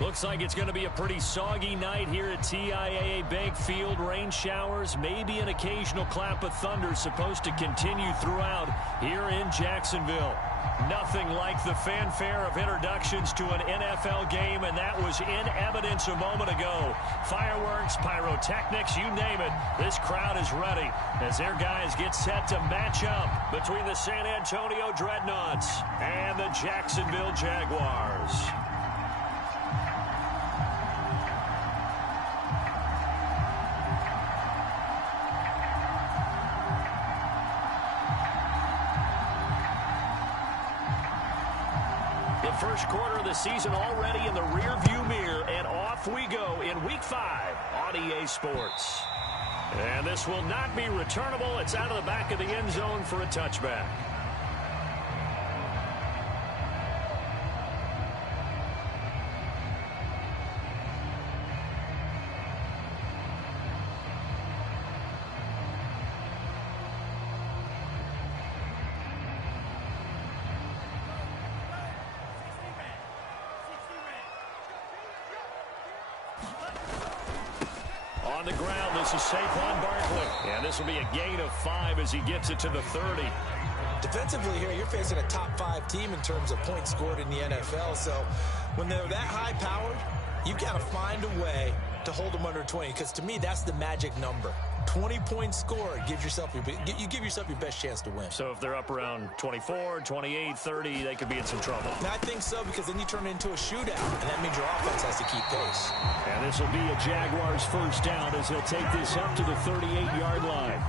Looks like it's going to be a pretty soggy night here at TIAA Bank Field. Rain showers, maybe an occasional clap of thunder supposed to continue throughout here in Jacksonville. Nothing like the fanfare of introductions to an NFL game, and that was in evidence a moment ago. Fireworks, pyrotechnics, you name it. This crowd is ready as their guys get set to match up between the San Antonio Dreadnoughts and the Jacksonville Jaguars. First quarter of the season already in the rearview mirror, and off we go in Week 5 on EA Sports. And this will not be returnable. It's out of the back of the end zone for a touchback. On the ground, this is Saquon Barkley. And this will be a gain of 5 as he gets it to the 30. Defensively here, you're facing a top 5 team in terms of points scored in the NFL. So when they're that high-powered, you've got to find a way to hold them under 20. Because to me, that's the magic number. 20 points scored, you give yourself your best chance to win. So if they're up around 24, 28, 30, they could be in some trouble. And I think so, because then you turn it into a shootout, and that means your offense has to keep pace. And this will be a Jaguars first down as he'll take this up to the 38-yard line.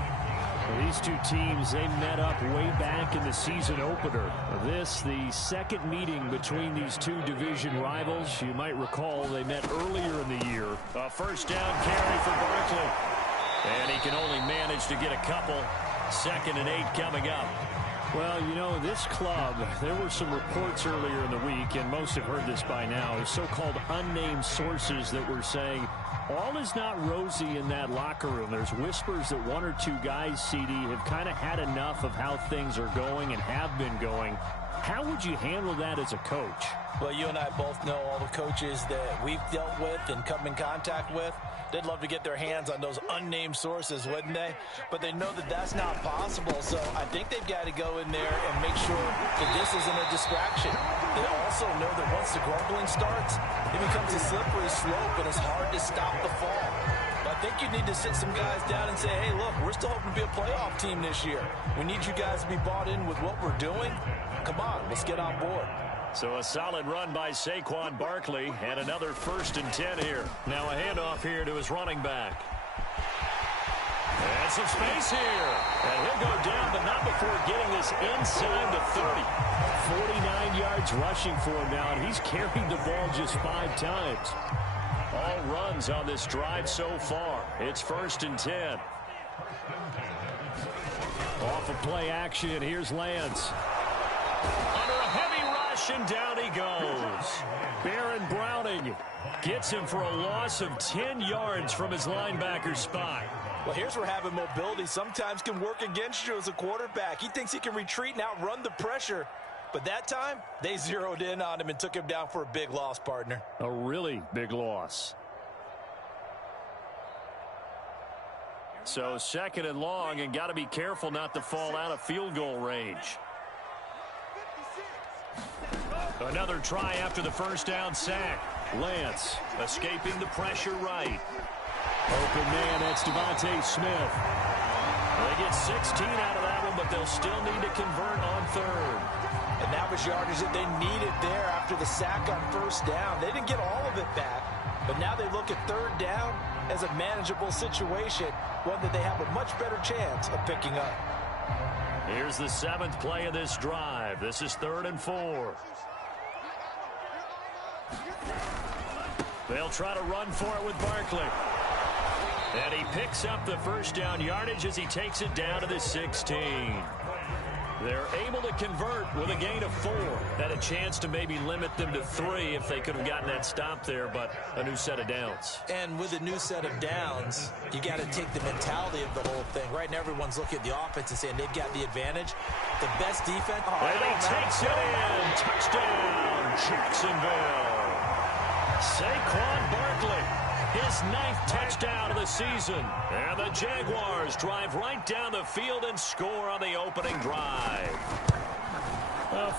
Well, these two teams, they met up way back in the season opener. This, the second meeting between these two division rivals. You might recall they met earlier in the year. A first down carry for Barkley. And he can only manage to get a couple. 2nd and 8 coming up. Well, you know, this club, there were some reports earlier in the week, and most have heard this by now, so-called unnamed sources that were saying all is not rosy in that locker room. There's whispers that 1 or 2 guys, CD, have kind of had enough of how things are going and have been going. How would you handle that as a coach? Well, you and I both know all the coaches that we've dealt with and come in contact with. They'd love to get their hands on those unnamed sources, wouldn't they? But they know that that's not possible, so I think they've got to go in there and make sure that this isn't a distraction. They also know that once the grumbling starts, it becomes a slippery slope, and it's hard to stop the fall. But I think you need to sit some guys down and say, hey, look, we're still hoping to be a playoff team this year. We need you guys to be bought in with what we're doing. Come on, let's get on board. So a solid run by Saquon Barkley, and another 1st and 10 here. Now a handoff here to his running back. And some space here. And he'll go down, but not before getting this inside the 30. 49 yards rushing for him now, and he's carried the ball just 5 times. All runs on this drive so far. It's 1st and 10. Off of play action, here's Lance. Under a heavy rush, and down he goes. Baron Browning gets him for a loss of 10 yards from his linebacker spot. Well, here's where having mobility sometimes can work against you as a quarterback. He thinks he can retreat and outrun the pressure. But that time, they zeroed in on him and took him down for a big loss, partner. A really big loss. So 2nd and long, and got to be careful not to fall out of field goal range. Another try after the first down sack. Lance escaping the pressure right. Open man, that's Devontae Smith. They get 16 out of that one, but they'll still need to convert on 3rd. And that was yardage that they needed there after the sack on 1st down. They didn't get all of it back, but now they look at 3rd down as a manageable situation, one that they have a much better chance of picking up. Here's the 7th play of this drive. This is 3rd and 4. They'll try to run for it with Barkley. And he picks up the first down yardage as he takes it down to the 16. They're able to convert with a gain of 4. Had a chance to maybe limit them to 3 if they could have gotten that stop there, but a new set of downs. And with a new set of downs, you got to take the mentality of the whole thing. Right now, everyone's looking at the offense and saying they've got the advantage. The best defense. And he takes it in. Touchdown, Jacksonville. Saquon Barkley, his 9th touchdown of the season. And the Jaguars drive right down the field and score on the opening drive.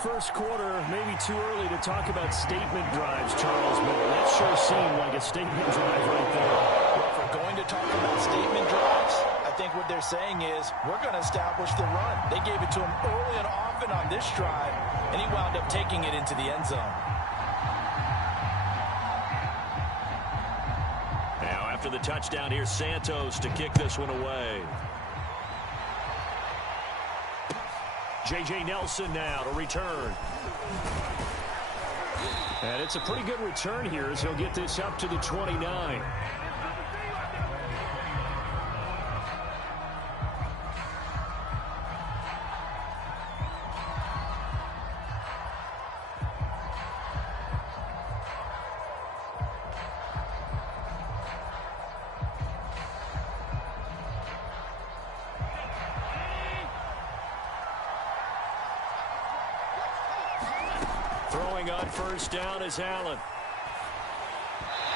First quarter, maybe too early to talk about statement drives, Charles, but that sure seemed like a statement drive right there. Well, if we're going to talk about statement drives, I think what they're saying is we're going to establish the run. They gave it to him early and often on this drive, and he wound up taking it into the end zone. Now, after the touchdown, here's Santos to kick this one away. J.J. Nelson now to return. And it's a pretty good return here as he'll get this up to the 29. Throwing on first down is Allen.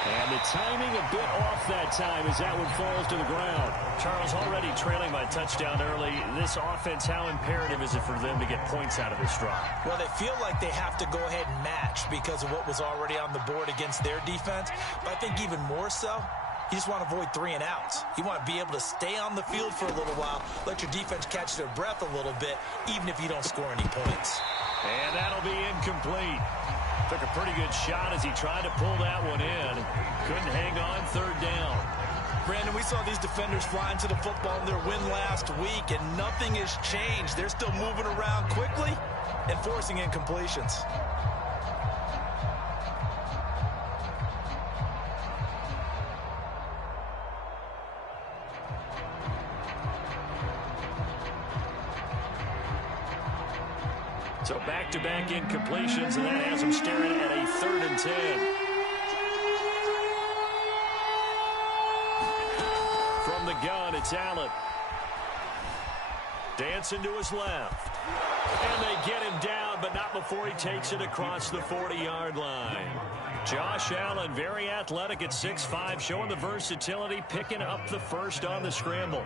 And the timing a bit off that time as that one falls to the ground. Charles, already trailing by touchdown early. This offense, how imperative is it for them to get points out of this drive? Well, they feel like they have to go ahead and match because of what was already on the board against their defense. But I think even more so, you just want to avoid 3 and outs. You want to be able to stay on the field for a little while, let your defense catch their breath a little bit, even if you don't score any points. And that'll be incomplete. Took a pretty good shot as he tried to pull that one in. Couldn't hang on third down. Brandon, we saw these defenders flying to the football in their win last week, and nothing has changed. They're still moving around quickly and forcing incompletions. So back-to-back incompletions, and that has him staring at a 3rd and 10. From the gun, it's Allen. Dancing to his left. And they get him down, but not before he takes it across the 40-yard line. Josh Allen, very athletic at 6'5", showing the versatility, picking up the first on the scramble.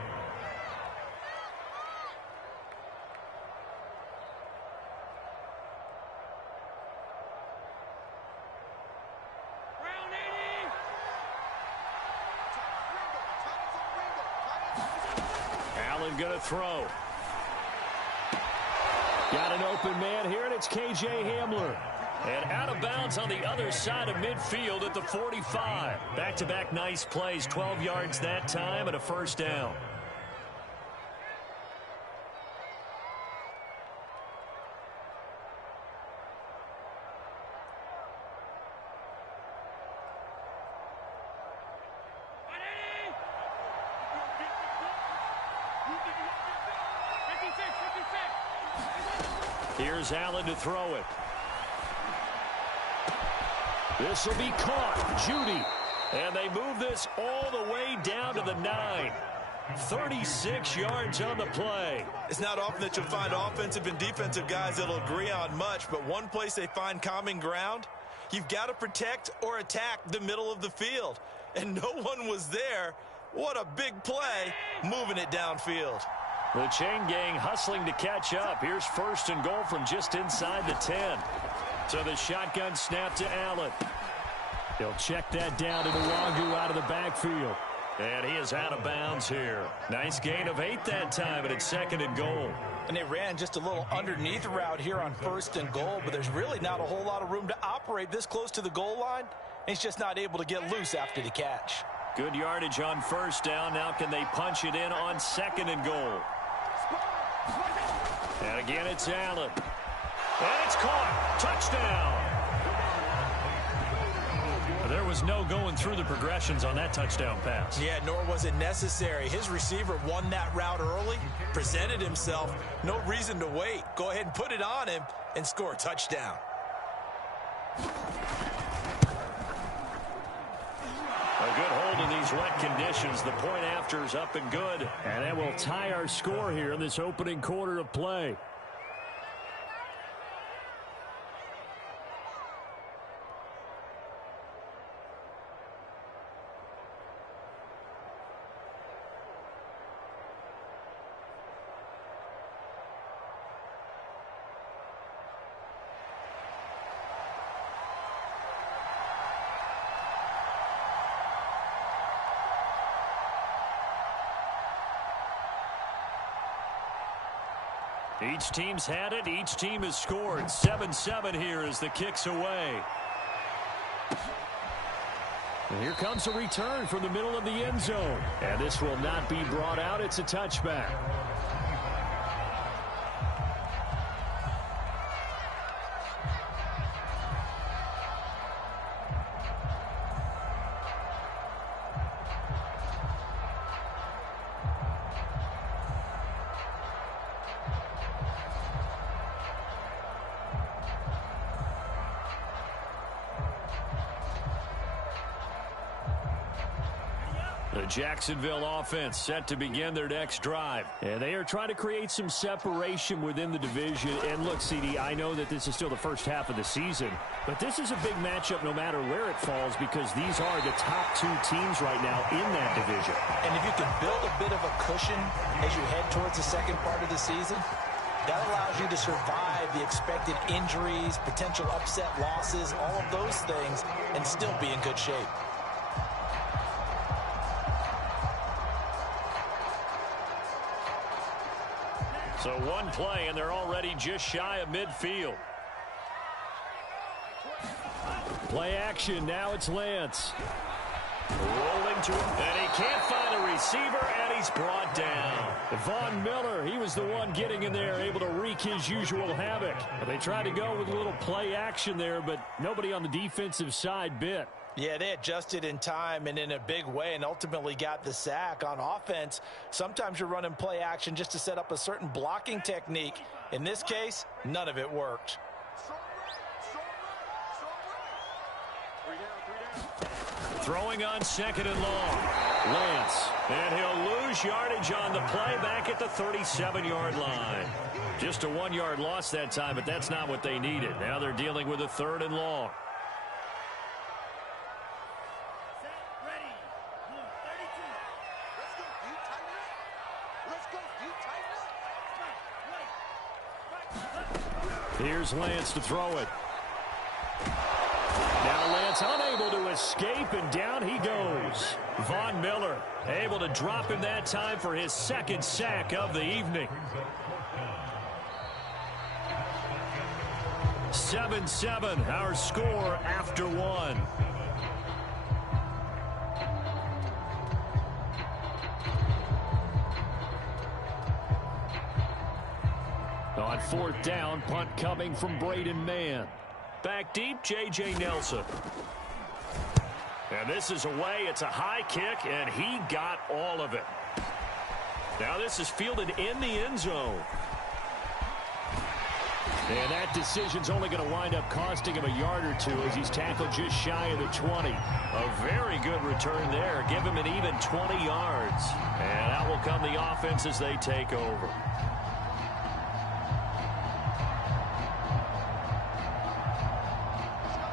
Going to throw. Got an open man here, and it's K.J. Hamler. And out of bounds on the other side of midfield at the 45. Back-to-back nice plays, 12 yards that time and a first down. Here's Allen to throw it. This will be caught. Judy. And they move this all the way down to the 9. 36 yards on the play. It's not often that you'll find offensive and defensive guys that'll agree on much, but one place they find common ground, you've got to protect or attack the middle of the field. And no one was there. What a big play, moving it downfield. The chain gang hustling to catch up. Here's 1st and goal from just inside the 10. So the shotgun snap to Allen. He'll check that down to Nwangu out of the backfield. And he is out of bounds here. Nice gain of 8 that time, and it's 2nd and goal. And they ran just a little underneath route here on 1st and goal, but there's really not a whole lot of room to operate this close to the goal line. He's just not able to get loose after the catch. Good yardage on 1st down. Now can they punch it in on 2nd and goal? And again, it's Allen. And it's caught. Touchdown. There was no going through the progressions on that touchdown pass. Yeah, nor was it necessary. His receiver won that route early, presented himself. No reason to wait. Go ahead and put it on him and score a touchdown. A good hold in these wet conditions. The point after is up and good. And that will tie our score here in this opening quarter of play. Each team's had it. Each team has scored. 7-7 here as the kick's away. And here comes a return from the middle of the end zone. And this will not be brought out. It's a touchback. The Jacksonville offense set to begin their next drive. And they are trying to create some separation within the division. And look, CD, I know that this is still the first half of the season, but this is a big matchup no matter where it falls because these are the top two teams right now in that division. And if you can build a bit of a cushion as you head towards the second part of the season, that allows you to survive the expected injuries, potential upset losses, all of those things, and still be in good shape. So one play, and they're already just shy of midfield. Play action. Now it's Lance. Rolling to him, and he can't find a receiver, and he's brought down. Von Miller, he was the one getting in there, able to wreak his usual havoc. They tried to go with a little play action there, but nobody on the defensive side bit. Yeah, they adjusted in time and in a big way and ultimately got the sack. On offense, sometimes you're running play action just to set up a certain blocking technique. In this case, none of it worked. Throwing on second and long. Lance. And he'll lose yardage on the play back at the 37-yard line. Just a 1-yard loss that time, but that's not what they needed. Now they're dealing with a third and long. Here's Lance to throw it. Now Lance unable to escape, and down he goes. Von Miller able to drop him that time for his second sack of the evening. 7-7, our score after one. On fourth down, punt coming from Braden Mann. Back deep, J.J. Nelson. And this is away. It's a high kick, and he got all of it. Now this is fielded in the end zone. And that decision's only going to wind up costing him a yard or two as he's tackled just shy of the 20. A very good return there. Give him an even 20 yards. And out will come the offense as they take over.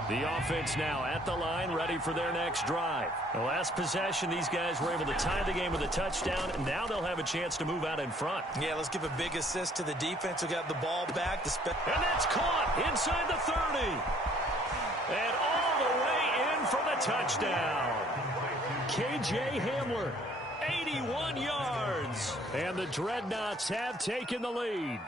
The offense now at the line, ready for their next drive. The last possession, these guys were able to tie the game with a touchdown, and now they'll have a chance to move out in front. Yeah, let's give a big assist to the defense who got the ball back. And that's caught inside the 30. And all the way in for the touchdown. K.J. Hamler, 81 yards. And the Dreadnoughts have taken the lead.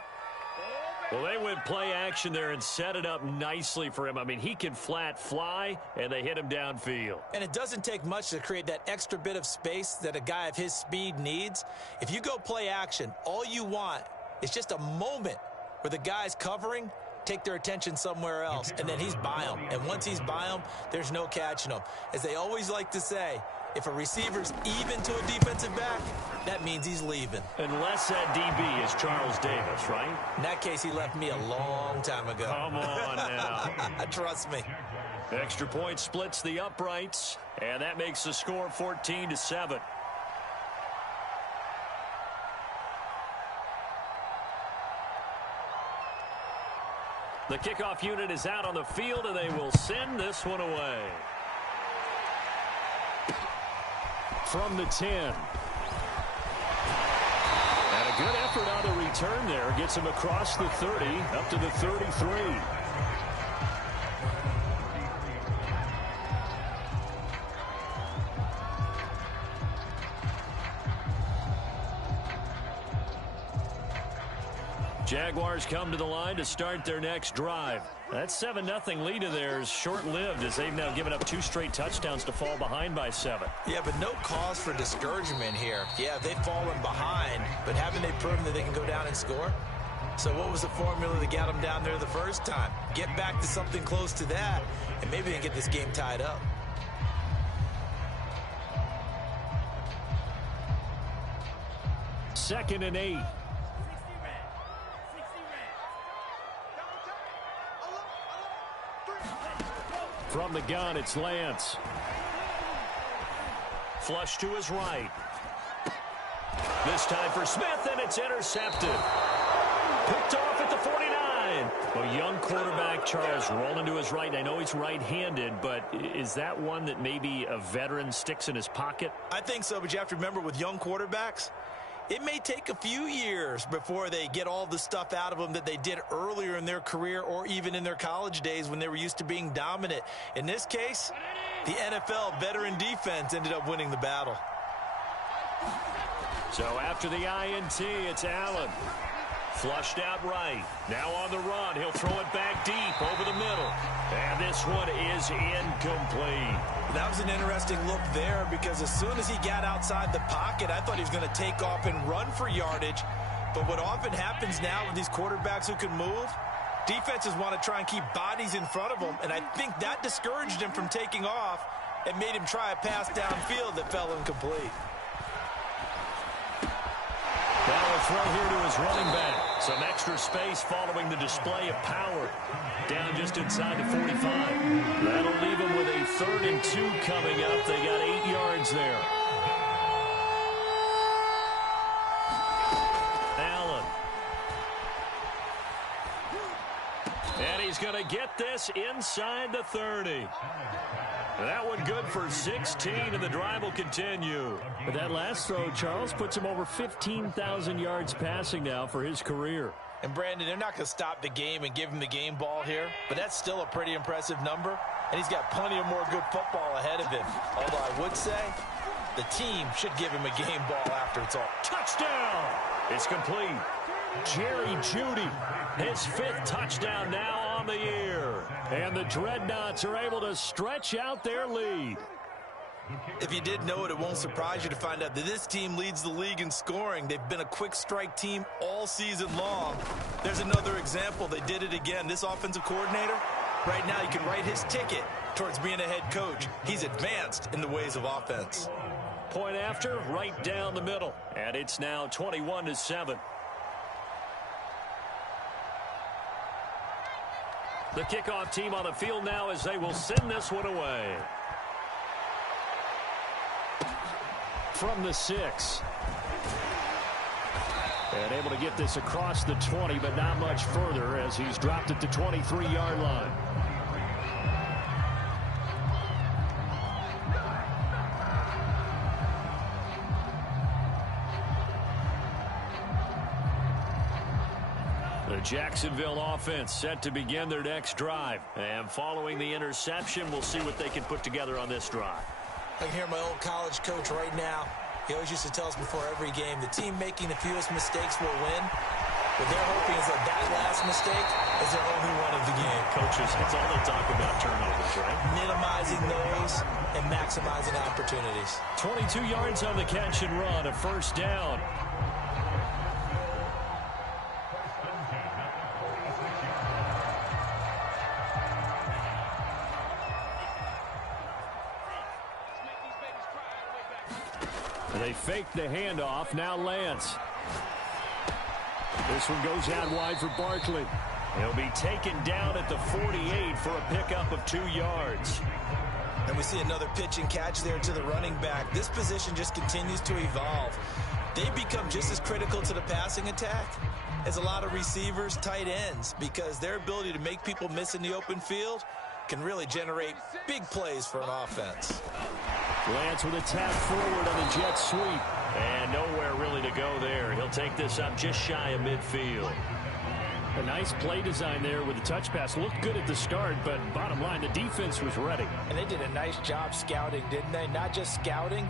Well, they went play action there and set it up nicely for him. I mean, he can flat fly, and they hit him downfield. And it doesn't take much to create that extra bit of space that a guy of his speed needs. If you go play action, all you want is just a moment where the guy's covering, take their attention somewhere else, and then he's by him. And once he's by him, there's no catching him. As they always like to say, if a receiver's even to a defensive back, that means he's leaving. Unless that DB is Charles Davis, right? In that case, he left me a long time ago. Come on now. Trust me. Extra point splits the uprights, and that makes the score 14-7. The kickoff unit is out on the field, and they will send this one away. From the 10. And a good effort on the return there. Gets him across the 30, up to the 33. Jaguars come to the line to start their next drive. That 7-0 lead of theirs short-lived as they've now given up 2 straight touchdowns to fall behind by 7. Yeah, but no cause for discouragement here. Yeah, they've fallen behind, but haven't they proven that they can go down and score? So what was the formula that got them down there the first time? Get back to something close to that, and maybe they can get this game tied up. Second and 8. From the gun, it's Lance. Flush to his right. This time for Smith, and it's intercepted. Picked off at the 49. A young quarterback, Charles, rolling to his right. I know he's right-handed, but is that one that maybe a veteran sticks in his pocket? I think so, but you have to remember with young quarterbacks, it may take a few years before they get all the stuff out of them that they did earlier in their career or even in their college days when they were used to being dominant. In this case, the NFL veteran defense ended up winning the battle. So after the INT, it's Allen. Flushed out right. Now on the run. He'll throw it back deep over the middle. And this one is incomplete. That was an interesting look there because as soon as he got outside the pocket, I thought he was going to take off and run for yardage. But what often happens now with these quarterbacks who can move, defenses want to try and keep bodies in front of them. And I think that discouraged him from taking off and made him try a pass downfield that fell incomplete. Now a throw here to his running back. Some extra space following the display of power. Down just inside the 45. That'll leave him with a 3rd and 2 coming up. They got 8 yards there. Allen. And he's going to get this inside the 30. That one good for 16, and the drive will continue. But that last throw, Charles, puts him over 15,000 yards passing now for his career. And, Brandon, they're not going to stop the game and give him the game ball here, but that's still a pretty impressive number, and he's got plenty of more good football ahead of him. Although I would say the team should give him a game ball after it's all. Touchdown! It's complete. Jerry Jeudy, his 5th touchdown now on the year. And the Dreadnoughts are able to stretch out their lead. If you did know it, it won't surprise you to find out that this team leads the league in scoring. They've been a quick strike team all season long. There's another example. They did it again. This offensive coordinator, right now, you can write his ticket towards being a head coach. He's advanced in the ways of offense. Point after, right down the middle. And it's now 21-7. The kickoff team on the field now as they will send this one away. From the 6. And able to get this across the 20, but not much further as he's dropped at the 23-yard line. The Jacksonville offense set to begin their next drive. And following the interception, we'll see what they can put together on this drive. I can hear my old college coach right now. He always used to tell us before every game, the team making the fewest mistakes will win. What they're hoping is that last mistake is their only one of the game. Coaches, that's all they talk about, turnovers, right? Minimizing those and maximizing opportunities. 22 yards on the catch and run, a 1st down. They fake the handoff. Now Lance. This one goes out wide for Barkley. He'll be taken down at the 48 for a pickup of 2 yards. And we see another pitch and catch there to the running back. This position just continues to evolve. They become just as critical to the passing attack as a lot of receivers, tight ends, because their ability to make people miss in the open field can really generate big plays for an offense. Lance with a tap forward on the jet sweep. And nowhere really to go there. He'll take this up just shy of midfield. A nice play design there with the touch pass. Looked good at the start, but bottom line, the defense was ready. And they did a nice job scouting, didn't they? Not just scouting,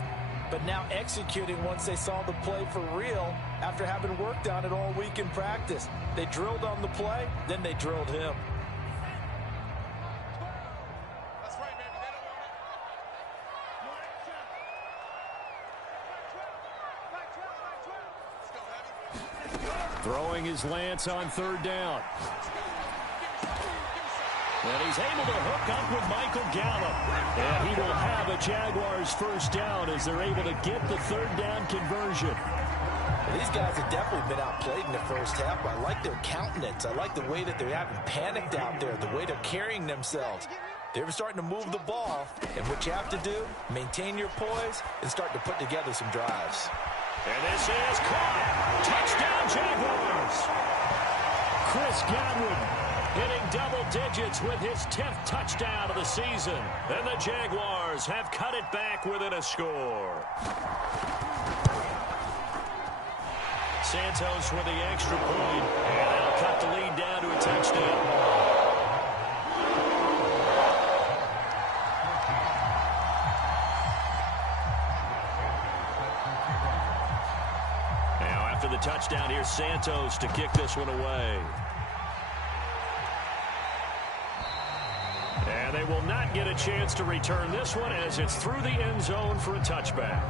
but now executing once they saw the play for real after having worked on it all week in practice. They drilled on the play, then they drilled him. Throwing his lance on third down. And he's able to hook up with Michael Gallup. And he will have a Jaguars first down as they're able to get the third down conversion. These guys have definitely been outplayed in the first half. I like their countenance. I like the way that they haven't panicked out there, the way they're carrying themselves. They're starting to move the ball. And what you have to do, maintain your poise and start to put together some drives. And this is caught. Touchdown, Jaguars. Chris Godwin hitting double digits with his 10th touchdown of the season. And the Jaguars have cut it back within a score. Santos with the extra point. And they'll cut the lead down to a touchdown. After the touchdown, here's Santos to kick this one away. And they will not get a chance to return this one as it's through the end zone for a touchback.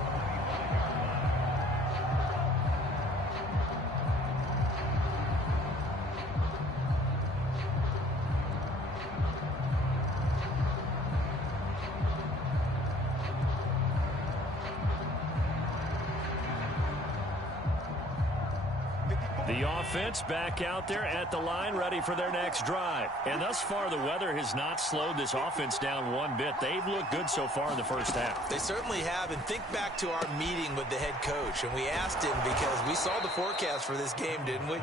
The offense back out there at the line, ready for their next drive. And thus far, the weather has not slowed this offense down one bit. They've looked good so far in the first half. They certainly have. And think back to our meeting with the head coach. And we asked him because we saw the forecast for this game, didn't we?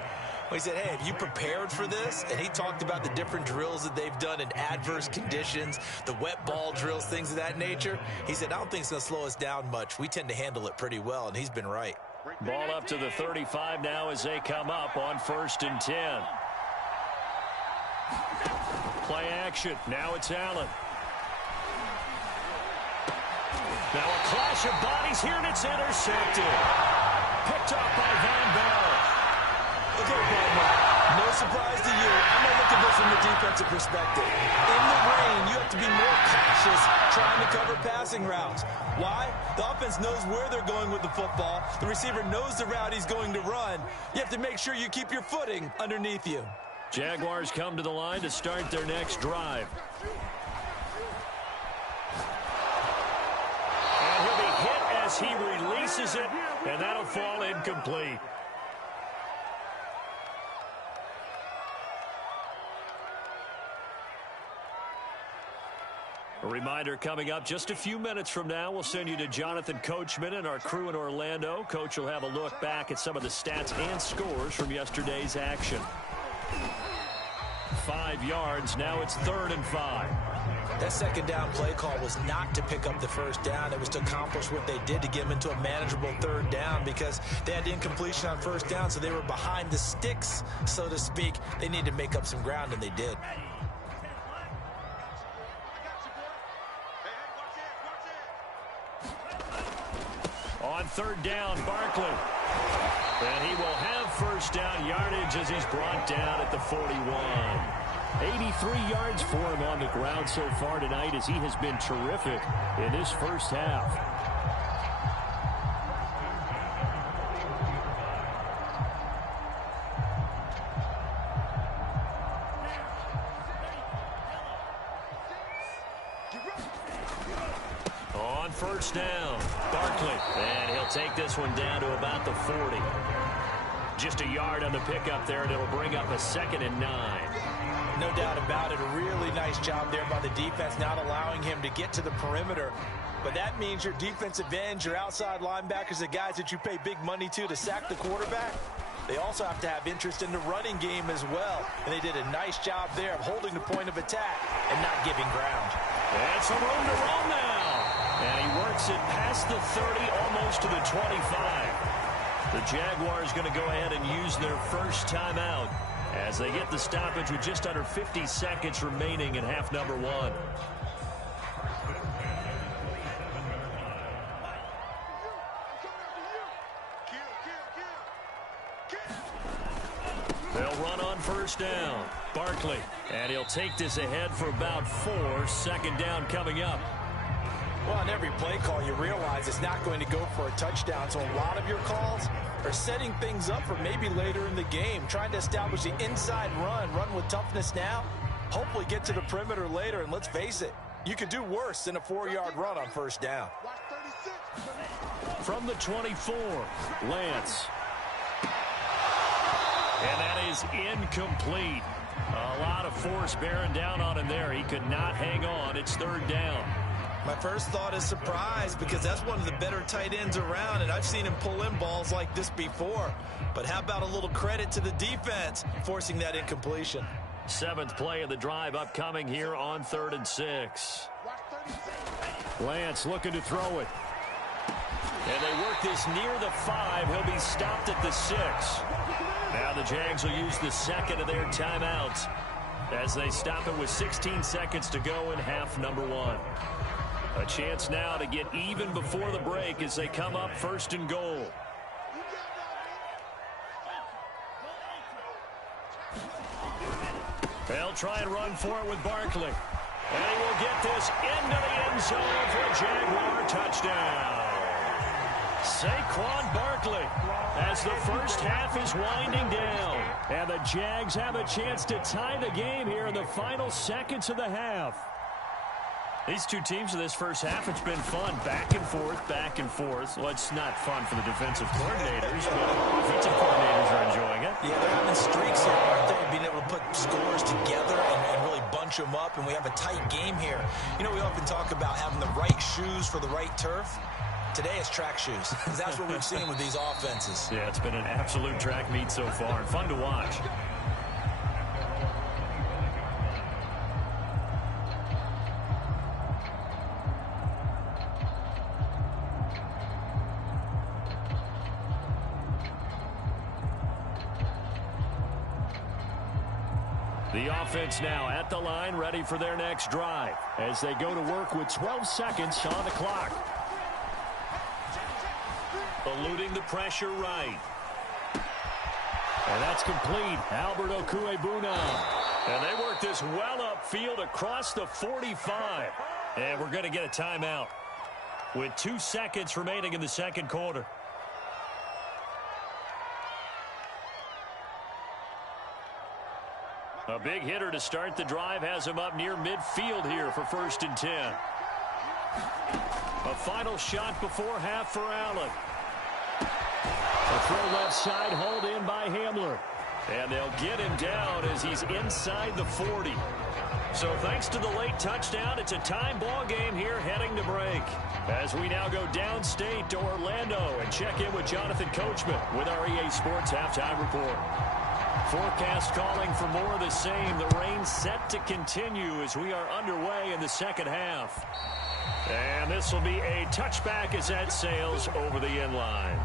We said, hey, have you prepared for this? And he talked about the different drills that they've done in adverse conditions, the wet ball drills, things of that nature. He said, I don't think it's going to slow us down much. We tend to handle it pretty well, and he's been right. Ball up to the 35 now as they come up on 1st and 10. Play action. Now it's Allen. Now a clash of bodies here, and it's intercepted. Picked up by Van Bell. Okay, Baldwin, no surprise to you. I'm going to look at this from the defensive perspective. In the rain, you have to be more cautious trying to cover passing routes. Why? The offense knows where they're going with the football. The receiver knows the route he's going to run. You have to make sure you keep your footing underneath you. Jaguars come to the line to start their next drive. And he'll be hit as he releases it, and that'll fall incomplete. A reminder coming up just a few minutes from now, we'll send you to Jonathan Coachman and our crew in Orlando. Coach will have a look back at some of the stats and scores from yesterday's action. 5 yards, now it's 3rd and 5. That second down play call was not to pick up the first down. It was to accomplish what they did to get them into a manageable 3rd down because they had incompletion on 1st down, so they were behind the sticks, so to speak. They needed to make up some ground, and they did. On 3rd down, Barkley. And he will have 1st down yardage as he's brought down at the 41. 83 yards for him on the ground so far tonight as he has been terrific in this first half. On 1st down, Barkley. And he'll take this one down to about the 40. Just a yard on the pickup there, and it'll bring up a 2nd and 9. No doubt about it. A really nice job there by the defense, not allowing him to get to the perimeter. But that means your defensive ends, your outside linebackers, the guys that you pay big money to sack the quarterback, they also have to have interest in the running game as well. And they did a nice job there of holding the point of attack and not giving ground. And some room to roll now. And he works it past the 30, almost to the 25. The Jaguars going to go ahead and use their first timeout as they get the stoppage with just under 50 seconds remaining in half number 1. run on first down. Barkley. And he'll take this ahead for about 4. Second down coming up. Well, on every play call, you realize it's not going to go for a touchdown. So a lot of your calls are setting things up for maybe later in the game, trying to establish the inside run with toughness now, hopefully get to the perimeter later. And let's face it, you could do worse than a 4-yard run on first down. From the 24, Lance. And that is incomplete. A lot of force bearing down on him there. He could not hang on. It's third down. My first thought is surprise, because that's one of the better tight ends around, and I've seen him pull in balls like this before. But how about a little credit to the defense forcing that incompletion? 7th play of the drive upcoming here on 3rd and 6. Lance looking to throw it. And they work this near the 5. He'll be stopped at the 6. Now the Jags will use the second of their timeouts as they stop it with 16 seconds to go in half number 1. A chance now to get even before the break as they come up 1st and goal. They'll try and run for it with Barkley. And he will get this into the end zone for a Jaguar touchdown. Saquon Barkley as the first half is winding down. And the Jags have a chance to tie the game here in the final seconds of the half. These two teams in this first half, it's been fun. Back and forth, back and forth. Well, it's not fun for the defensive coordinators, but offensive coordinators are enjoying it. Yeah, they're having streaks here, aren't they? Being able to put scores together and really bunch them up, and we have a tight game here. You know, we often talk about having the right shoes for the right turf. Today it's track shoes, because that's what we've seen with these offenses. Yeah, it's been an absolute track meet so far, and fun to watch. The offense now at the line, ready for their next drive as they go to work with 12 seconds on the clock. Eluding the pressure right. And that's complete. Albert Okuebuna. And they work this well upfield across the 45. And we're going to get a timeout with 2 seconds remaining in the second quarter. A big hitter to start the drive has him up near midfield here for 1st and 10. A final shot before half for Allen. A throw left side, hauled in by Hamler. And they'll get him down as he's inside the 40. So thanks to the late touchdown, it's a time ball game here heading to break. As we now go downstate to Orlando and check in with Jonathan Coachman with our EA Sports Halftime Report. Forecast calling for more of the same. The rain set to continue as we are underway in the second half. And this will be a touchback as that sails over the end line.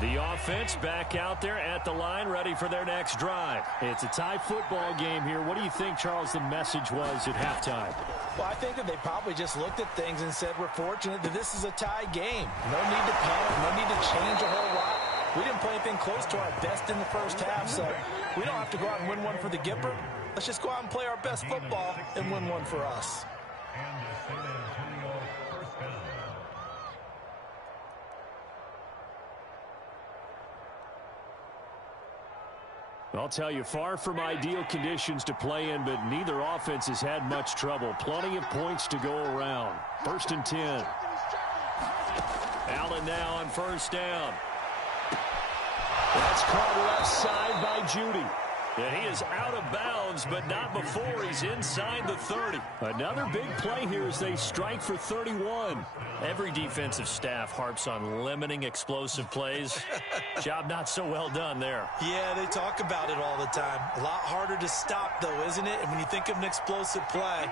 The offense back out there at the line, ready for their next drive. It's a tie football game here. What do you think, Charles, the message was at halftime? Well, I think that they probably just looked at things and said, we're fortunate that this is a tie game. No need to panic, no need to change a whole lot. We didn't play anything close to our best in the first half, so we don't have to go out and win one for the Gipper. Let's just go out and play our best football and win one for us. I'll tell you, far from ideal conditions to play in, but neither offense has had much trouble. Plenty of points to go around. 1st and 10. Allen now on 1st down. That's caught left side by Judy. And he is out of bounds, but not before he's inside the 30. Another big play here as they strike for 31. Every defensive staff harps on limiting explosive plays. Job not so well done there. Yeah, they talk about it all the time. A lot harder to stop, though, isn't it? And when you think of an explosive play,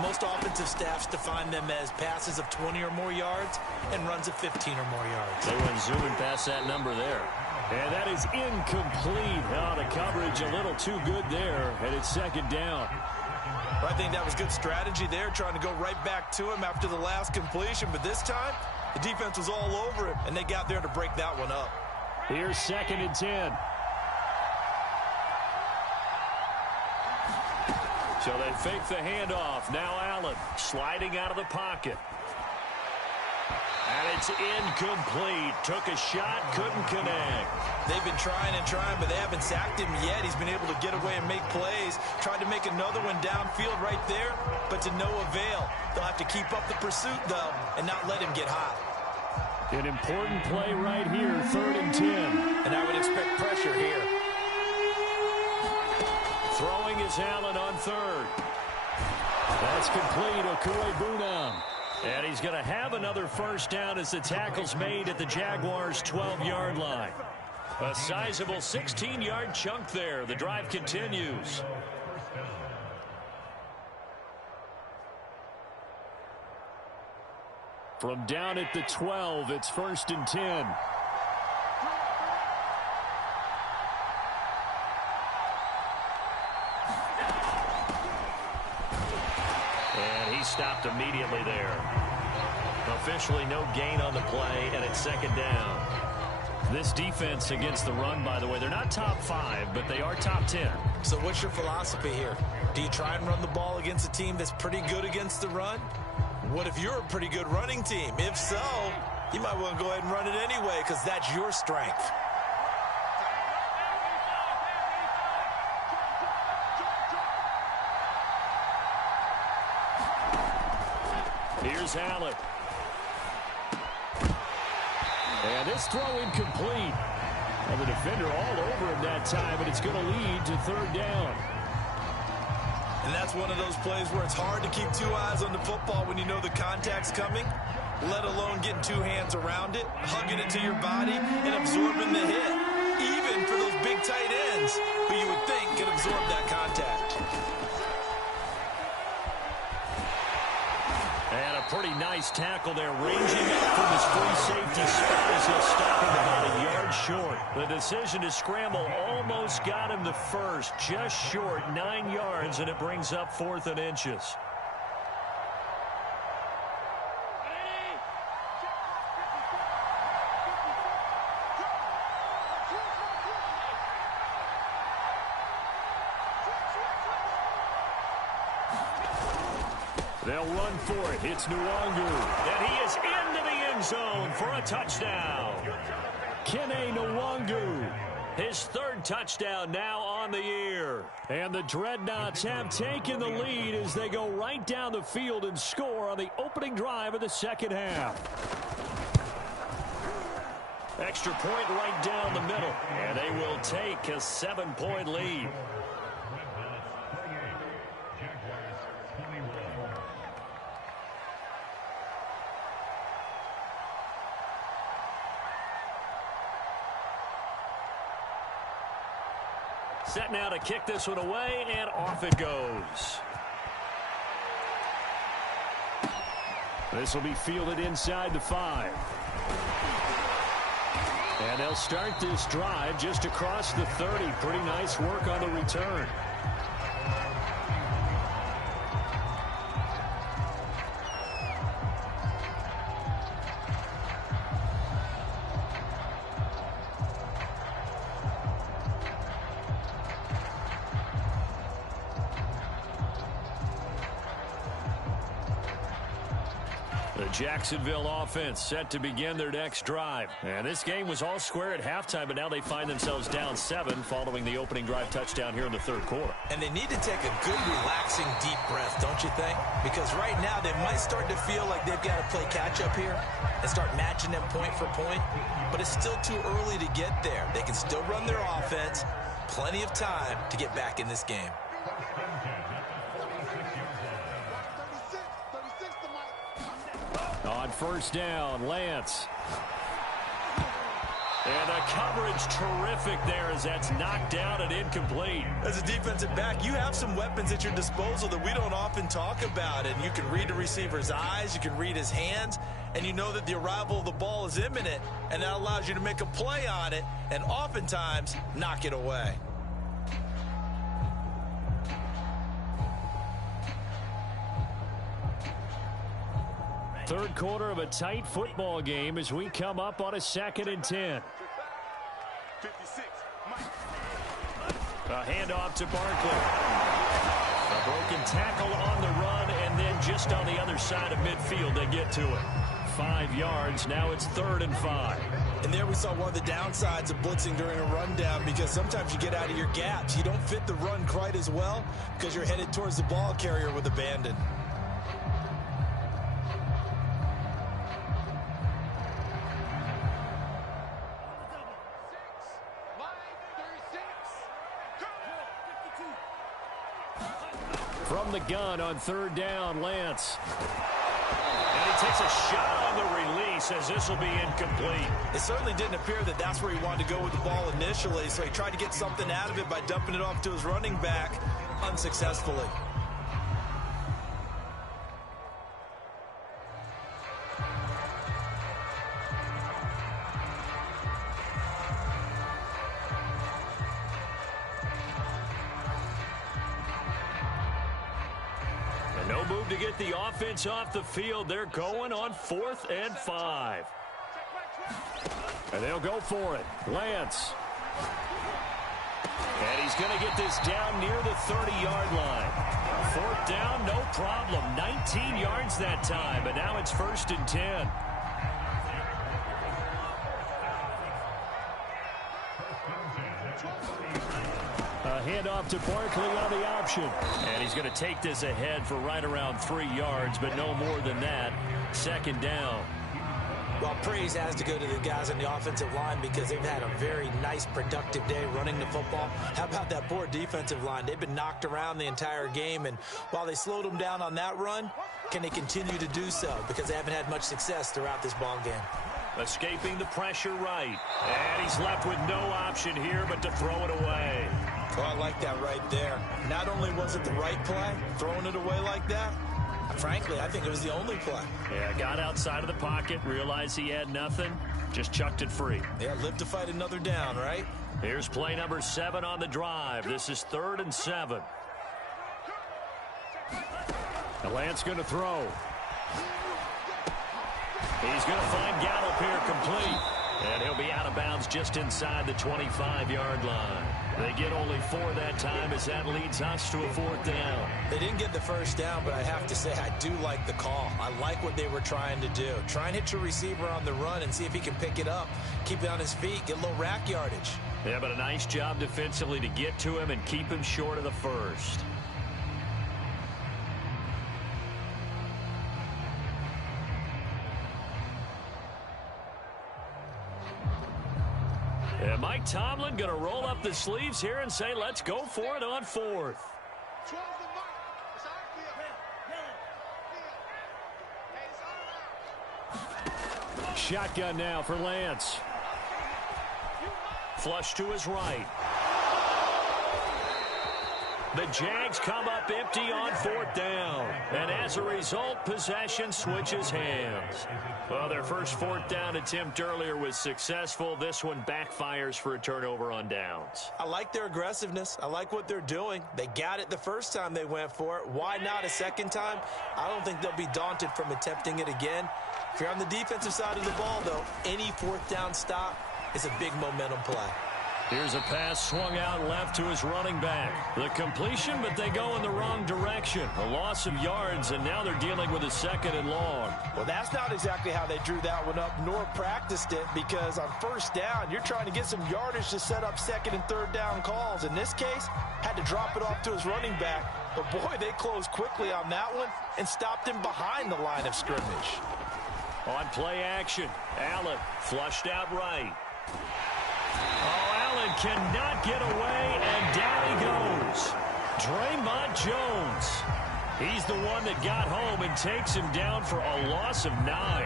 Most offensive staffs define them as passes of 20 or more yards and runs of 15 or more yards. They went zooming past that number there. And that is incomplete. Oh, the coverage a little too good there, and it's second down. I think that was good strategy there, trying to go right back to him after the last completion. But this time, the defense was all over him, and they got there to break that one up. Here's 2nd and 10. So they fake the handoff. Now Allen sliding out of the pocket. And it's incomplete. Took a shot, couldn't connect. They've been trying and trying, but they haven't sacked him yet. He's been able to get away and make plays. Tried to make another one downfield right there, but to no avail. They'll have to keep up the pursuit, though, and not let him get hot. An important play right here, 3rd and 10. And I would expect pressure here. Throwing is Allen on 3rd. That's complete. Okuwebunam. And he's going to have another first down as the tackle's made at the Jaguars' 12-yard line. A sizable 16-yard chunk there. The drive continues. From down at the 12, it's 1st and 10. And he stopped immediately there. Officially no gain on the play, and it's 2nd down. This defense against the run, by the way, they're not top 5, but they are top 10. So what's your philosophy here? Do you try and run the ball against a team that's pretty good against the run? What if you're a pretty good running team? If so, you might want to go ahead and run it anyway because that's your strength. Here's Allen. And this throw incomplete. And the defender all over him that time, and it's going to lead to 3rd down. And that's one of those plays where it's hard to keep 2 eyes on the football when you know the contact's coming, let alone getting 2 hands around it, hugging it to your body, and absorbing the hit. Even for those big tight ends who you would think could absorb that contact. And a pretty nice tackle there, ranging out from his free safety spot as he'll stop him about a yard short. The decision to scramble almost got him the first, just short, 9 yards, and it brings up 4th and inches. They'll run for it. It's Nwangu. And he is into the end zone for a touchdown. Kene Nwangu. His 3rd touchdown now on the year. And the Dreadnoughts have taken the lead as they go right down the field and score on the opening drive of the 2nd half. Extra point right down the middle. And they will take a 7-point lead. Set now to kick this one away, and off it goes. This will be fielded inside the 5. And they'll start this drive just across the 30. Pretty nice work on the return. Jacksonville offense set to begin their next drive. And this game was all square at halftime, but now they find themselves down 7 following the opening drive touchdown here in the 3rd quarter. And they need to take a good, relaxing, deep breath, don't you think? Because right now they might start to feel like they've got to play catch-up here and start matching them point for point. But it's still too early to get there. They can still run their offense. Plenty of time to get back in this game. On 1st down, Lance. And the coverage terrific there as that's knocked down and incomplete. As a defensive back, you have some weapons at your disposal that we don't often talk about. And you can read the receiver's eyes, you can read his hands, and you know that the arrival of the ball is imminent, and that allows you to make a play on it and oftentimes knock it away. Third quarter of a tight football game as we come up on a 2nd and 10. A handoff to Barkley. A broken tackle on the run, and then just on the other side of midfield they get to it. 5 yards. Now it's 3rd and 5. And there we saw one of the downsides of blitzing during a rundown, because sometimes you get out of your gaps. You don't fit the run quite as well because you're headed towards the ball carrier with abandon. From the gun on 3rd down, Lance. And he takes a shot on the release as this will be incomplete. It certainly didn't appear that that's where he wanted to go with the ball initially, so he tried to get something out of it by dumping it off to his running back unsuccessfully. No move to get the offense off the field. They're going on 4th and 5. And they'll go for it. Lance. And he's going to get this down near the 30-yard line. 4th down, no problem. 19 yards that time, but now it's 1st and 10. A handoff to Barkley on the option. And he's going to take this ahead for right around 3 yards, but no more than that. 2nd down. Well, praise has to go to the guys on the offensive line because they've had a very nice, productive day running the football. How about that poor defensive line? They've been knocked around the entire game, and while they slowed them down on that run, can they continue to do so? Because they haven't had much success throughout this ball game. Escaping the pressure right. And he's left with no option here but to throw it away. Oh, I like that right there. Not only was it the right play, throwing it away like that, frankly, I think it was the only play. Yeah, got outside of the pocket, realized he had nothing, just chucked it free. Yeah, live to fight another down, right? Here's play number 7 on the drive. This is 3rd and 7. The Lance going to throw. He's going to find Gallup here complete. And he'll be out of bounds just inside the 25-yard line. They get only 4 that time as that leads us to a 4th down. They didn't get the first down, but I have to say I do like the call. I like what they were trying to do. Try and hit your receiver on the run and see if he can pick it up. Keep it on his feet, get a little rack yardage. Yeah, but a nice job defensively to get to him and keep him short of the first. And Mike Tomlin going to roll up the sleeves here and say, let's go for it on 4th. Shotgun now for Lance. Flush to his right. The Jags come up empty on 4th down. And as a result, possession switches hands. Well, their first 4th down attempt earlier was successful. This one backfires for a turnover on downs. I like their aggressiveness. I like what they're doing. They got it the first time they went for it. Why not a second time? I don't think they'll be daunted from attempting it again. If you're on the defensive side of the ball, though, any 4th down stop is a big momentum play. Here's a pass swung out left to his running back. The completion, but they go in the wrong direction. A loss of yards, and now they're dealing with a 2nd and long. Well, that's not exactly how they drew that one up, nor practiced it, because on 1st down, you're trying to get some yardage to set up 2nd and 3rd down calls. In this case, had to drop it off to his running back. But, boy, they closed quickly on that one and stopped him behind the line of scrimmage. On play action, Allen flushed out right. Oh, Allen cannot get away, and down he goes. Draymond Jones. He's the one that got home and takes him down for a loss of 9.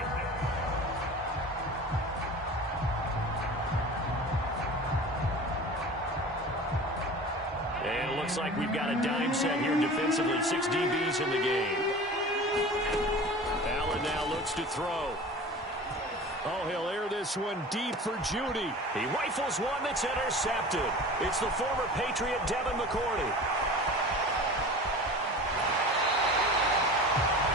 looks like we've got a dime set here defensively. 6 DBs in the game. Allen now looks to throw. Oh, he'll air this one deep for Judy. He rifles one that's intercepted. It's the former Patriot Devin McCourty.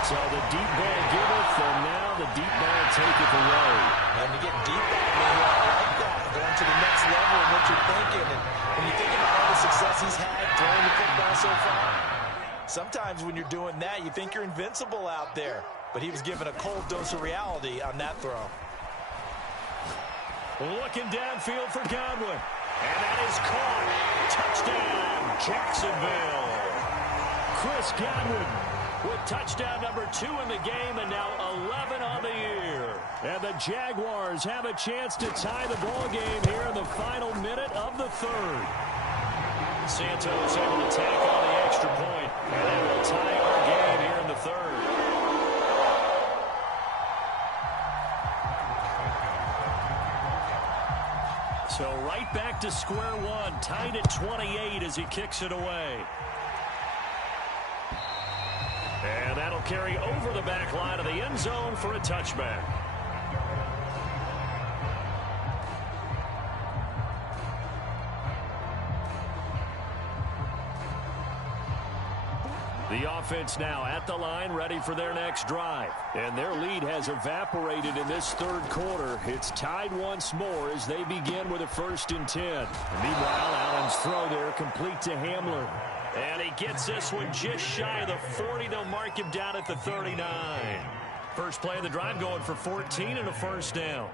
So the deep ball giveth, and now the deep ball taketh away. And you get deep ball, I like that. Going to the next level of what you're thinking. And when you think about all the success he's had throwing the football so far, sometimes when you're doing that, you think you're invincible out there. But he was given a cold dose of reality on that throw. Looking downfield for Godwin. And that is caught. Touchdown, Jacksonville. Chris Godwin with touchdown number 2 in the game, and now 11 on the year. And the Jaguars have a chance to tie the ball game here in the final minute of the third. Santos able to tack on the extra point, and that will tie our game here in the third. So right back to square one, tied at 28 as he kicks it away. And that'll carry over the back line of the end zone for a touchback. The offense now at the line, ready for their next drive. And their lead has evaporated in this third quarter. It's tied once more as they begin with a 1st and 10. Meanwhile, Allen's throw there complete to Hamler. And he gets this one just shy of the 40. They'll mark him down at the 39. First play of the drive going for 14 and a 1st down.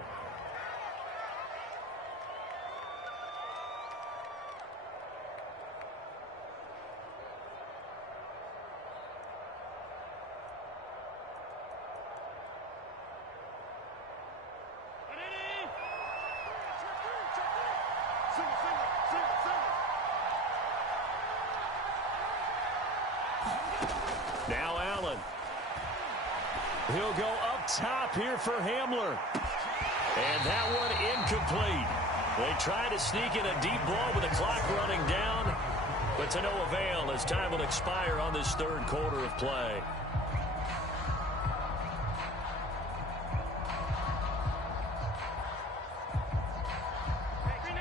Now Allen. He'll go up top here for Hamler. And that one incomplete. They try to sneak in a deep ball with the clock running down, but to no avail as time will expire on this third quarter of play.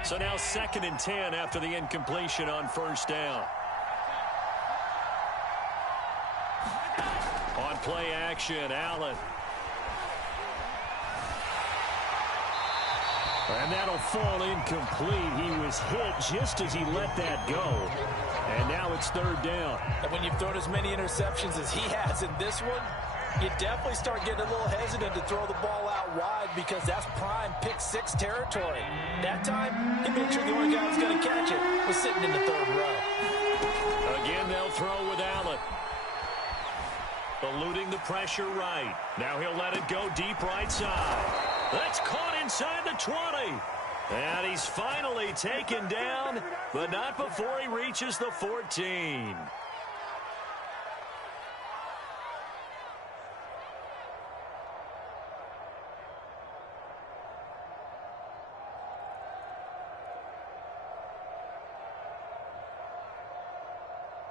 So now 2nd and 10 after the incompletion on 1st down. On play action, Allen. And that'll fall incomplete. He was hit just as he let that go. And now it's 3rd down. And when you've thrown as many interceptions as he has in this one, you definitely start getting a little hesitant to throw the ball out wide because that's prime pick 6 territory. That time, he made sure the only guy who was going to catch it was sitting in the 3rd row. Again, they'll throw with Allen. Eluding the pressure right. Now he'll let it go deep right side. That's caught inside the 20. And he's finally taken down, but not before he reaches the 14.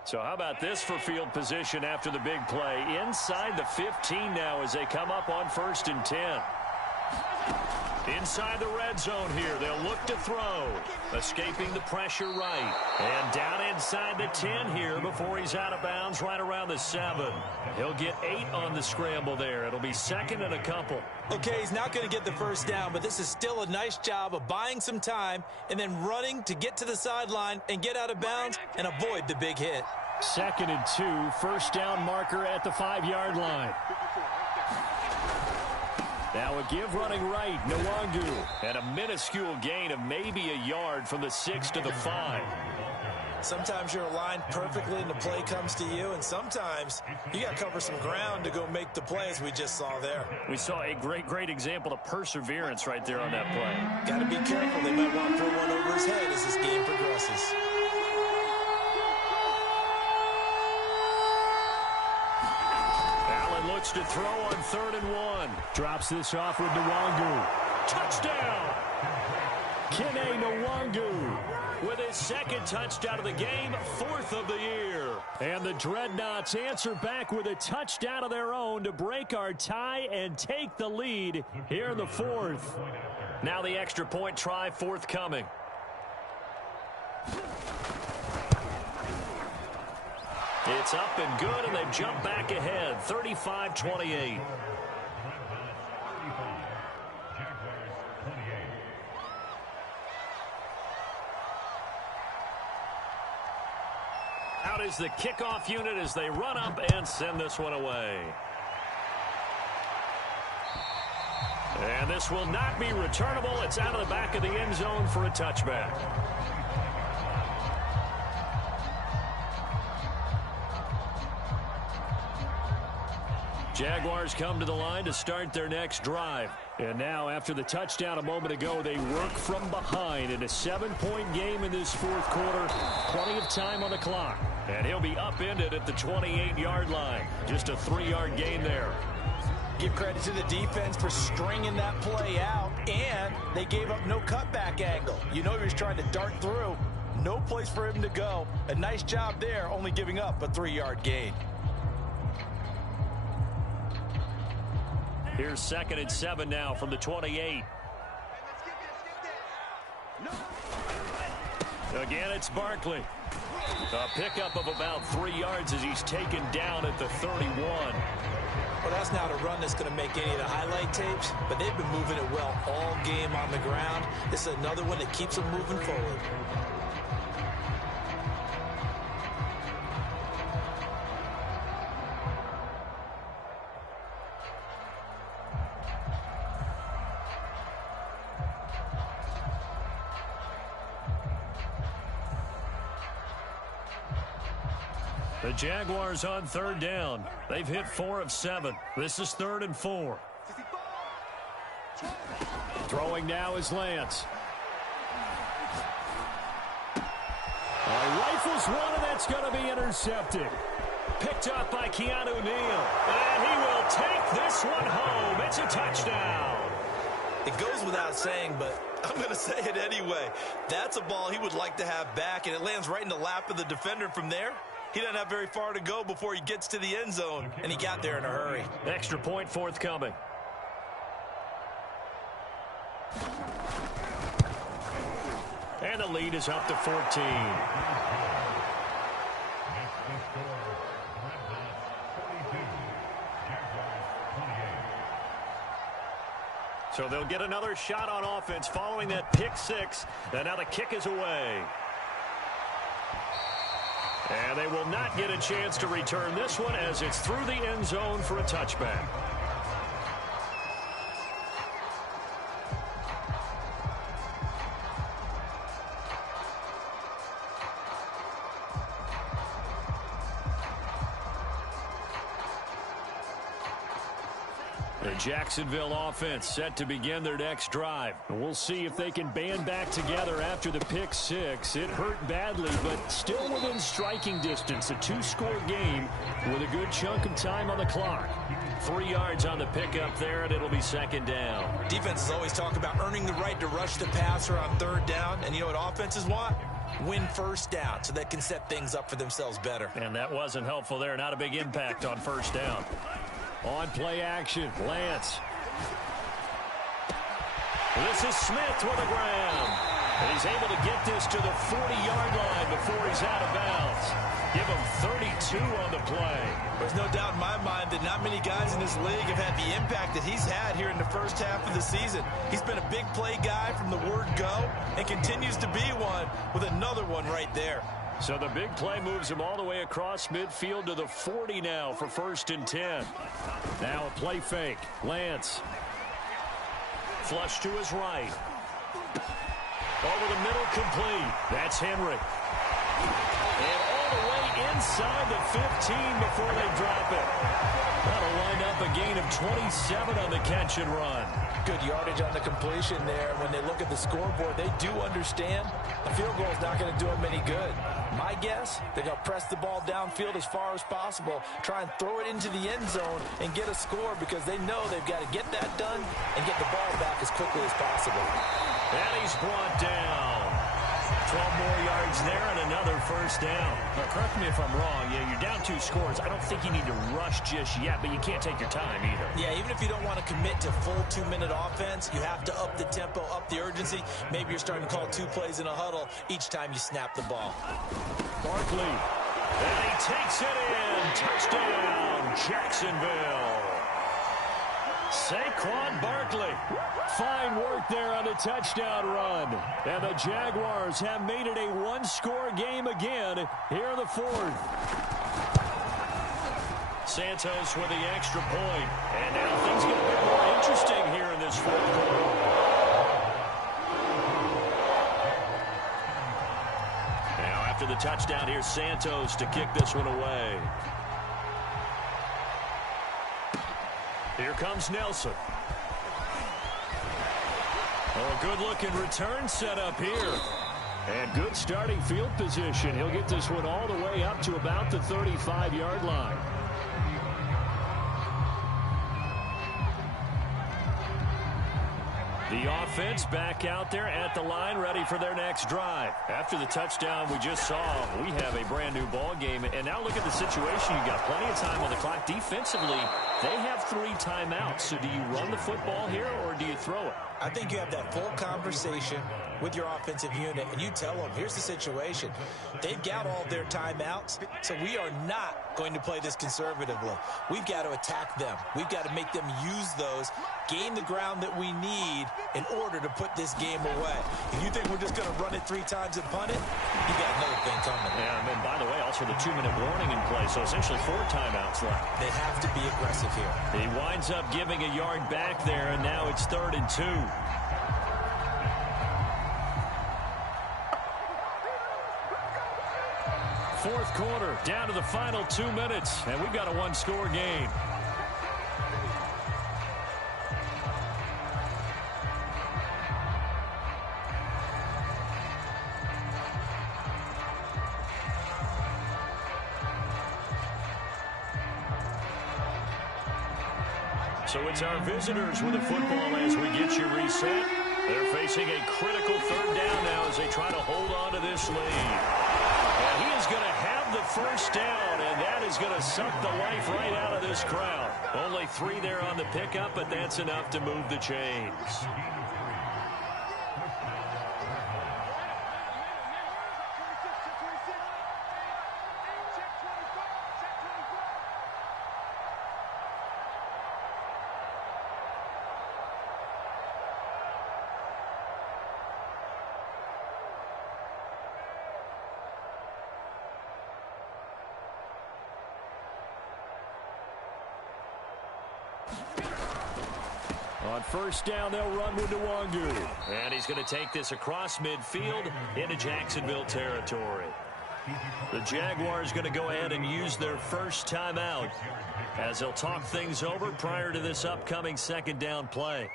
So how about this for field position after the big play? Inside the 15 now as they come up on 1st and 10. Inside the red zone here. They'll look to throw. Escaping the pressure right. And down inside the 10 here before he's out of bounds right around the 7. He'll get 8 on the scramble there. It'll be 2nd and a couple. Okay, he's not going to get the 1st down, but this is still a nice job of buying some time and then running to get to the sideline and get out of bounds and avoid the big hit. 2nd and 2. 1st down marker at the 5-yard line. Now a give running right, Nwangu. And a minuscule gain of maybe a yard from the 6 to the 5. Sometimes you're aligned perfectly and the play comes to you, and sometimes you got to cover some ground to go make the play as we just saw there. We saw a great example of perseverance right there on that play. Got to be careful. They might want to throw one over his head as this game progresses. Looks to throw on 3rd and 1. Drops this off with Nwangu. Touchdown! Kene Nwangu with his second touchdown of the game, 4th of the year. And the Dreadnoughts answer back with a touchdown of their own to break our tie and take the lead here in the 4th. Now the extra point try forthcoming. It's up and good, and they've jumped back ahead, 35-28. Out is the kickoff unit as they run up and send this one away. And this will not be returnable. It's out of the back of the end zone for a touchback. Jaguars come to the line to start their next drive. And now, after the touchdown a moment ago, they work from behind in a 7-point game in this 4th quarter. Plenty of time on the clock. And he'll be upended at the 28-yard line. Just a 3-yard gain there. Give credit to the defense for stringing that play out, and they gave up no cutback angle. You know he was trying to dart through. No place for him to go. A nice job there, only giving up a 3-yard gain. Here's 2nd and 7 now from the 28. Again, it's Barkley. A pickup of about 3 yards as he's taken down at the 31. Well, that's not a run that's going to make any of the highlight tapes, but they've been moving it well all game on the ground. This is another one that keeps them moving forward. The Jaguars on 3rd down. They've hit 4 of 7. This is 3rd and 4. Throwing now is Lance. Rifles one, and that's going to be intercepted. Picked up by Keanu Neal. And he will take this one home. It's a touchdown. It goes without saying, but I'm going to say it anyway. That's a ball he would like to have back, and it lands right in the lap of the defender from there. He doesn't have very far to go before he gets to the end zone, and he got there in a hurry. Extra point forthcoming. And the lead is up to 14. So they'll get another shot on offense following that pick 6. And now the kick is away. And they will not get a chance to return this one as it's through the end zone for a touchback. The Jacksonville offense set to begin their next drive. We'll see if they can band back together after the pick 6. It hurt badly, but still within striking distance. A 2-score game with a good chunk of time on the clock. 3 yards on the pickup there, and it'll be 2nd down. Defenses always talk about earning the right to rush the passer on 3rd down. And you know what offenses want? Win 1st down so they can set things up for themselves better. And that wasn't helpful there. Not a big impact on 1st down. On play action, Lance. This is Smith with a grab. And he's able to get this to the 40-yard line before he's out of bounds. Give him 32 on the play. There's no doubt in my mind that not many guys in this league have had the impact that he's had here in the first half of the season. He's been a big play guy from the word go and continues to be one with another one right there. So the big play moves him all the way across midfield to the 40 now for 1st and 10. Now a play fake. Lance. Flush to his right. Over the middle, complete. That's Henry. And all the way inside the 15 before they drop it. That'll wind up a gain of 27 on the catch and run. Good yardage on the completion there. When they look at the scoreboard, they do understand a field goal is not going to do them any good. My guess, they're going to press the ball downfield as far as possible, try and throw it into the end zone and get a score because they know they've got to get that done and get the ball back as quickly as possible. And he's brought down. 12 more yards there and another first down. Now, correct me if I'm wrong. Yeah, you're down 2 scores. I don't think you need to rush just yet, but you can't take your time either. Yeah, even if you don't want to commit to full 2-minute offense, you have to up the tempo, up the urgency. Maybe you're starting to call 2 plays in a huddle each time you snap the ball. Barkley. And he takes it in. Touchdown, Jacksonville. Saquon Barkley. Fine work there on the touchdown run. And the Jaguars have made it a 1-score game again here in the 4th. Santos with the extra point. And now things get a bit more interesting here in this 4th quarter. Now after the touchdown, here's Santos to kick this one away. Here comes Nelson. Oh, a good-looking return set up here. And good starting field position. He'll get this one all the way up to about the 35-yard line. The offense back out there at the line, ready for their next drive. After the touchdown we just saw, we have a brand-new ball game. And now look at the situation. You got plenty of time on the clock. Defensively, they have 3 timeouts. So do you run the football here or do you throw it? I think you have that full conversation with your offensive unit, and you tell them, here's the situation. They've got all their timeouts, so we are not going to play this conservatively. We've got to attack them. We've got to make them use those, gain the ground that we need in order to put this game away. If you think we're just going to run it 3 times and punt it, you got another thing coming. Yeah, and by the way, also the 2-minute warning in play, so essentially 4 timeouts left. They have to be aggressive here. He winds up giving a yard back there, and now it's 3rd and 2. Fourth quarter, down to the final 2 minutes, and we've got a 1-score game. So it's our visitors with the football as we get you reset. They're facing a critical 3rd down now as they try to hold on to this lead. And he is going to have the first down, and that is going to suck the life right out of this crowd. Only 3 there on the pickup, but that's enough to move the chains. On first down, they'll run with Nwangu. And he's going to take this across midfield into Jacksonville territory. The Jaguars going to go ahead and use their first timeout as they'll talk things over prior to this upcoming 2nd down play.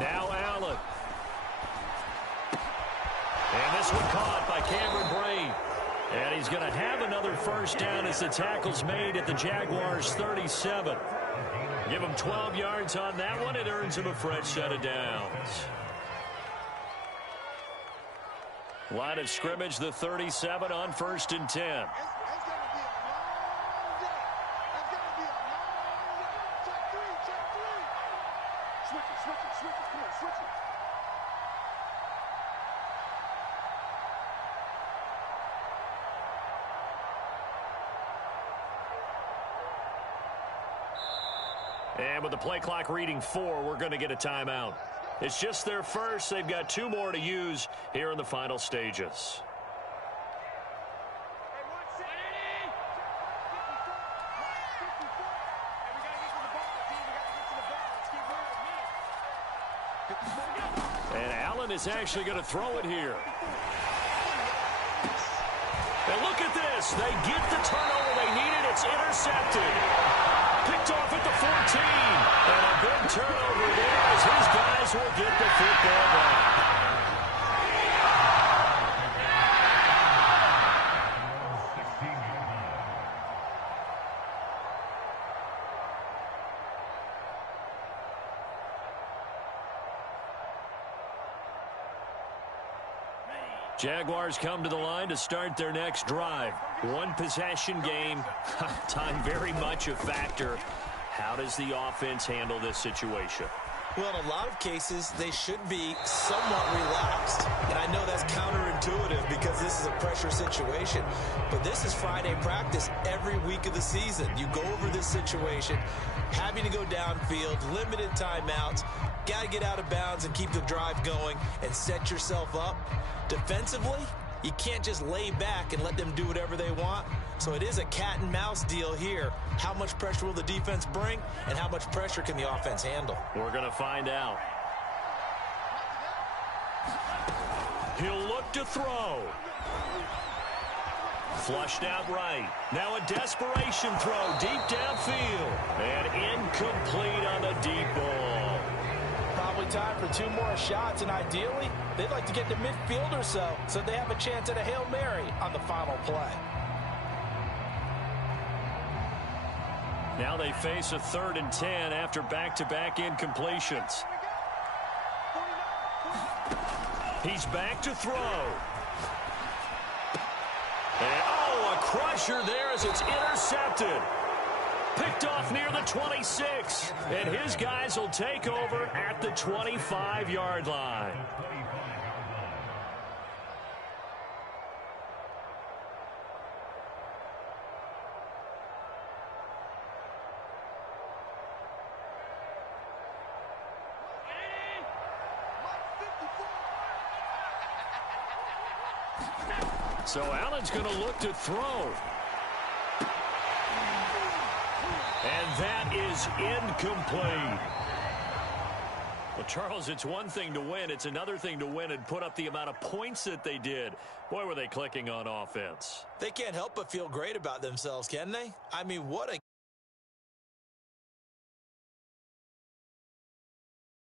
Now Allen. And this one caught by Cameron Braid. And he's going to have another first down as the tackle's made at the Jaguars' 37. Give him 12 yards on that one. It earns him a fresh set of downs. Line of scrimmage, the 37 on 1st and 10. And with the play clock reading 4, we're going to get a timeout. It's just their first. They've got 2 more to use here in the final stages. And Allen is actually going to throw it here. And look at this. They get the turnover they needed. It's intercepted. Picked off at the 14. And a big turnover there as his guys will get the football back. Jaguars come to the line to start their next drive. One possession game. Time very much a factor. How does the offense handle this situation? Well, in a lot of cases, they should be somewhat relaxed. And I know that's counterintuitive because this is a pressure situation. But this is Friday practice every week of the season. You go over this situation, having to go downfield, limited timeouts, got to get out of bounds and keep the drive going and set yourself up. Defensively, you can't just lay back and let them do whatever they want. So it is a cat and mouse deal here. How much pressure will the defense bring, and how much pressure can the offense handle? We're going to find out. He'll look to throw. Flushed out right. Now a desperation throw deep downfield. And incomplete on the deep ball. Probably time for 2 more shots, and ideally, they'd like to get to midfield or so they have a chance at a Hail Mary on the final play. Now they face a 3rd and 10 after back-to-back incompletions. He's back to throw. And, a crusher there as it's intercepted. Picked off near the 26. And his guys will take over at the 25-yard line. So Allen's going to look to throw. And that is incomplete. Well, Charles, it's one thing to win. It's another thing to win and put up the amount of points that they did. Boy, were they clicking on offense. They can't help but feel great about themselves, can they? I mean, what a